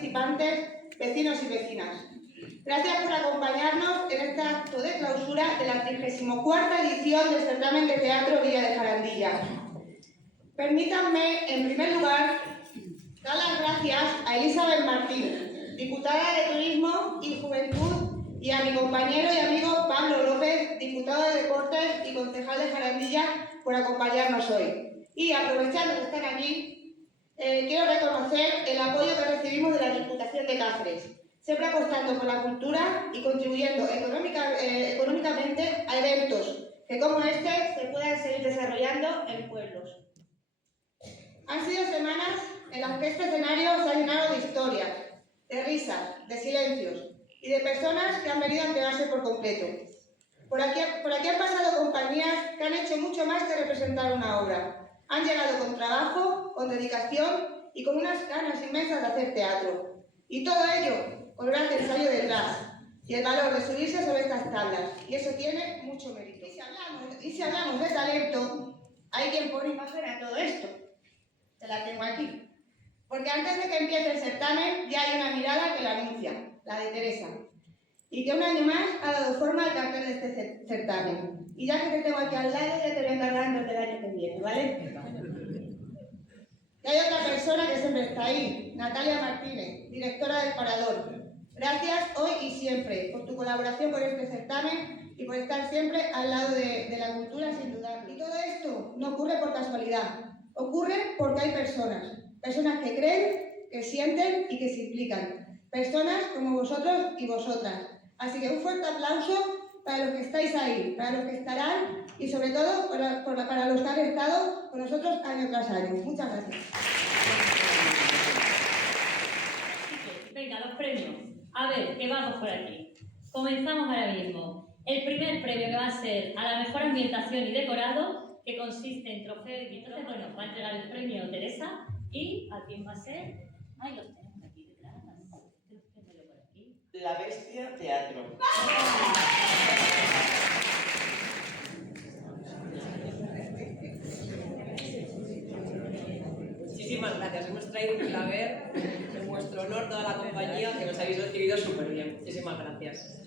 participantes, vecinos y vecinas. Gracias por acompañarnos en este acto de clausura de la 34ª edición del certamen de teatro Villa de Jarandilla. Permítanme, en primer lugar, dar las gracias a Elizabeth Martín, diputada de Turismo y Juventud, y a mi compañero y amigo Pablo López, diputado de Deportes y concejal de Jarandilla, por acompañarnos hoy. Y aprovechando que están aquí, quiero reconocer el apoyo que recibimos de la Diputación de Cáceres, siempre apostando por la cultura y contribuyendo económicamente a eventos que, como este, se puedan seguir desarrollando en pueblos. Han sido semanas en las que este escenario se ha llenado de historias, de risas, de silencios y de personas que han venido a entregarse por completo. Por aquí han pasado compañías que han hecho mucho más que representar una obra. Han llegado con trabajo, con dedicación y con unas ganas inmensas de hacer teatro. Y todo ello con gran ensayo detrás y el valor de subirse sobre estas tablas. Y eso tiene mucho mérito. Y si hablamos de talento, hay quien pone imagen a todo esto. Te la tengo aquí. Porque antes de que empiece el certamen ya hay una mirada que la anuncia, la de Teresa. Y que un año más ha dado forma al cartel de este certamen. Y ya que te tengo aquí al lado, ya te voy encargando del año que viene, ¿vale? Y hay otra persona que siempre está ahí, Natalia Martínez, directora del Parador. Gracias hoy y siempre por tu colaboración con este certamen y por estar siempre al lado de la cultura, sin dudarlo. Y todo esto no ocurre por casualidad, ocurre porque hay personas que creen, que sienten y que se implican. Personas como vosotros y vosotras. Así que un fuerte aplauso para los que estáis ahí, para los que estarán y sobre todo para los que han estado con nosotros año tras año. Muchas gracias. Venga, los premios. A ver, que vamos por aquí. Comenzamos ahora mismo. El primer premio que va a ser a la mejor ambientación y decorado, que consiste en trofeo y entonces, bueno, va a entregar el premio Teresa y a quién va a ser. Ay, los tenemos aquí detrás. Por aquí. La Bestia Teatro. Muchísimas gracias. Hemos traído un claver en vuestro honor, toda la compañía, que nos habéis recibido súper bien. Muchísimas gracias.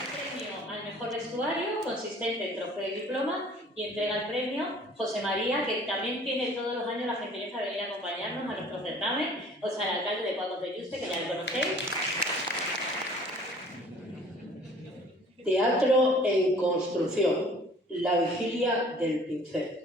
El premio al mejor vestuario, consistente en trofeo y diploma, y entrega el premio José María, que también tiene todos los años la gentileza de venir a acompañarnos a nuestro certamen, o sea, el alcalde de Cuadros de Yuste, que ya lo conocéis. Teatro en construcción. La vigilia del pincel.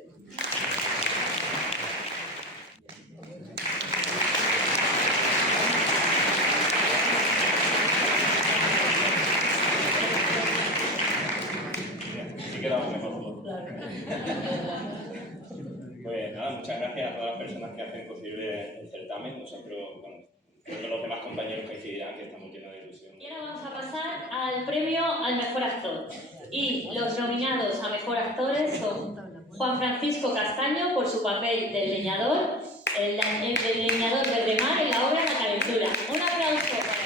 Sí quedamos mejor. Pues nada, muchas gracias a todas las personas que hacen posible el certamen. Nosotros, bueno, creo que los demás compañeros coincidirán que estamos llenos de ilusión. Y ahora vamos a pasar al premio al mejor actor. Y los nominados a mejor actores son Juan Francisco Castaño por su papel del leñador, el del leñador de Remar en la obra La Calentura. Un aplauso para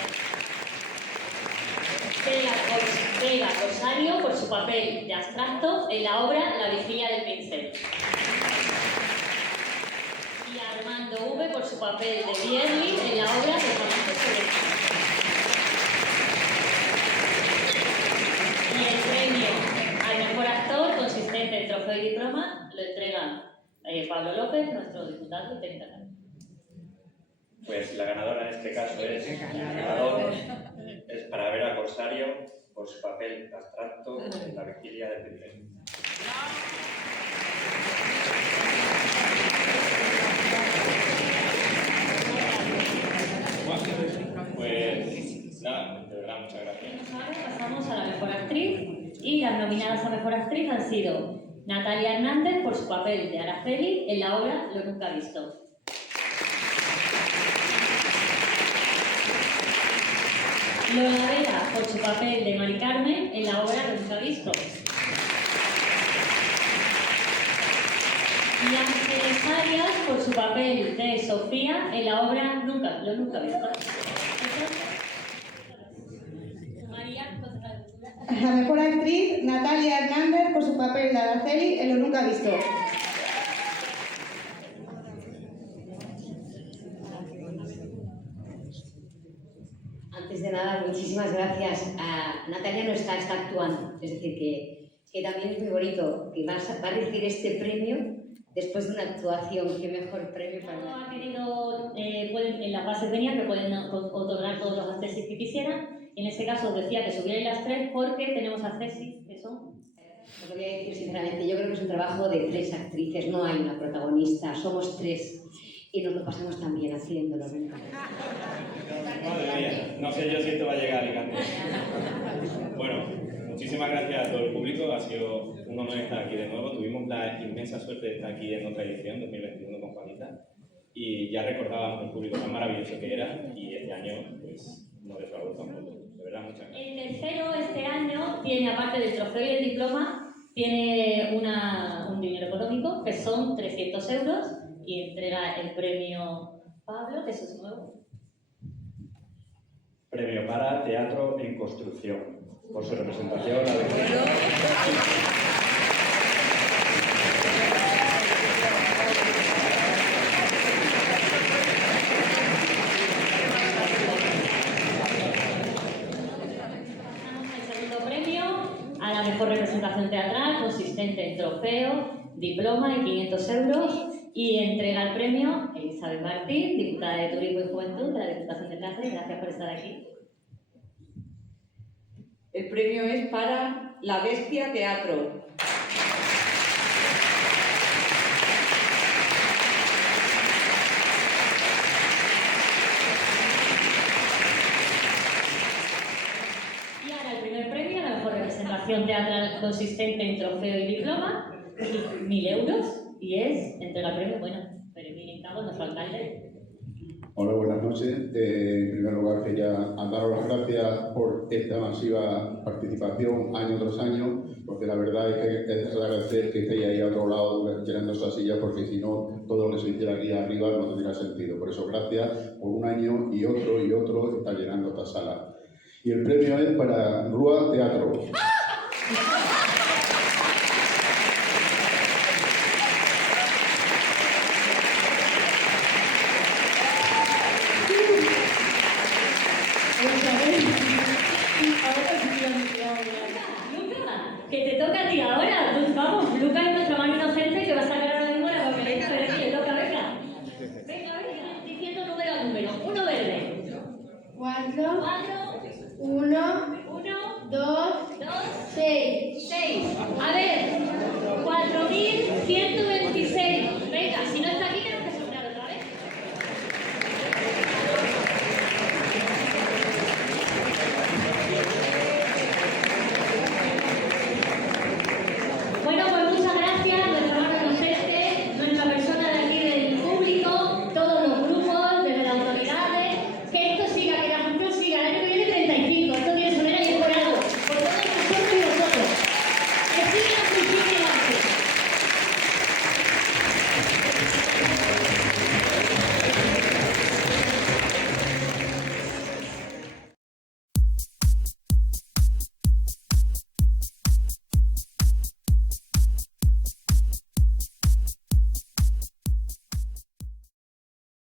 Vega Rosario por su papel de abstracto en la obra La Vigilia del Pincel. Y Armando V por su papel de Bierli en la obra de Fernando Soler. Y el premio al mejor actor, consistente en trofeo y diploma, lo entrega Pablo López, nuestro diputado y técnico. Pues la ganadora en este caso es para Vera Corsario por su papel abstracto en La Vigilia del Pincel. Pues nada, de verdad, muchas gracias. Ahora pasamos a la mejor actriz y las nominadas a mejor actriz han sido Natalia Hernández por su papel de Araceli en la obra Lo Nunca Visto. Lola Vera por su papel de Mari Carmen en la obra Lo Nunca Visto. Y Ángeles Arias por su papel de Sofía en la obra Lo Nunca Visto. La mejor actriz, Natalia Hernández, por su papel de Araceli en Lo Nunca Visto. Antes de nada, muchísimas gracias. Natalia no está actuando, es decir, que también es muy bonito que va a recibir este premio después de una actuación. Qué mejor premio para Ha querido, en la fase venía que pueden otorgar todos los accesos que quisieran. En este caso os decía que subierais las 3 porque tenemos accesos que son... Os lo voy a decir sinceramente, yo creo que es un trabajo de 3 actrices, no hay una protagonista, somos 3 y nos lo pasamos tan bien haciéndolo. Madre mía, no sé yo si esto va a llegar a Alicante. Bueno, muchísimas gracias a todo el público, ha sido un honor estar aquí de nuevo. Tuvimos la inmensa suerte de estar aquí en otra edición, 2021 con Juanita, y ya recordábamos el público tan maravilloso que era, y este año pues no defraudó tampoco. De verdad, muchas gracias. El tercero este año tiene, aparte del trofeo y el diploma, tiene un dinero económico que son 300 euros y entrega el premio Pablo, que eso es nuevo. Premio para Teatro en Construcción. Por su representación, la de... A la mejor representación teatral, consistente en trofeo, diploma y 500 euros, y entrega el premio Elizabeth Martín, diputada de Turismo y Juventud de la Diputación de Cáceres. Gracias por estar aquí. El premio es para La Bestia Teatro. Y ahora el primer premio a la mejor representación teatral consistente en trofeo y diploma, 1.000 euros, y es entrega el premio, bueno, Fermín Cabo, nuestro alcalde. Hola, buenas noches. En primer lugar, quería daros las gracias por esta masiva participación año tras año, porque la verdad es que es agradecer que estéis ahí a otro lado llenando esta silla, porque si no, todo lo que se hiciera aquí arriba no tendría sentido. Por eso, gracias por un año y otro estar llenando esta sala. Y el premio es para Rúa Teatro.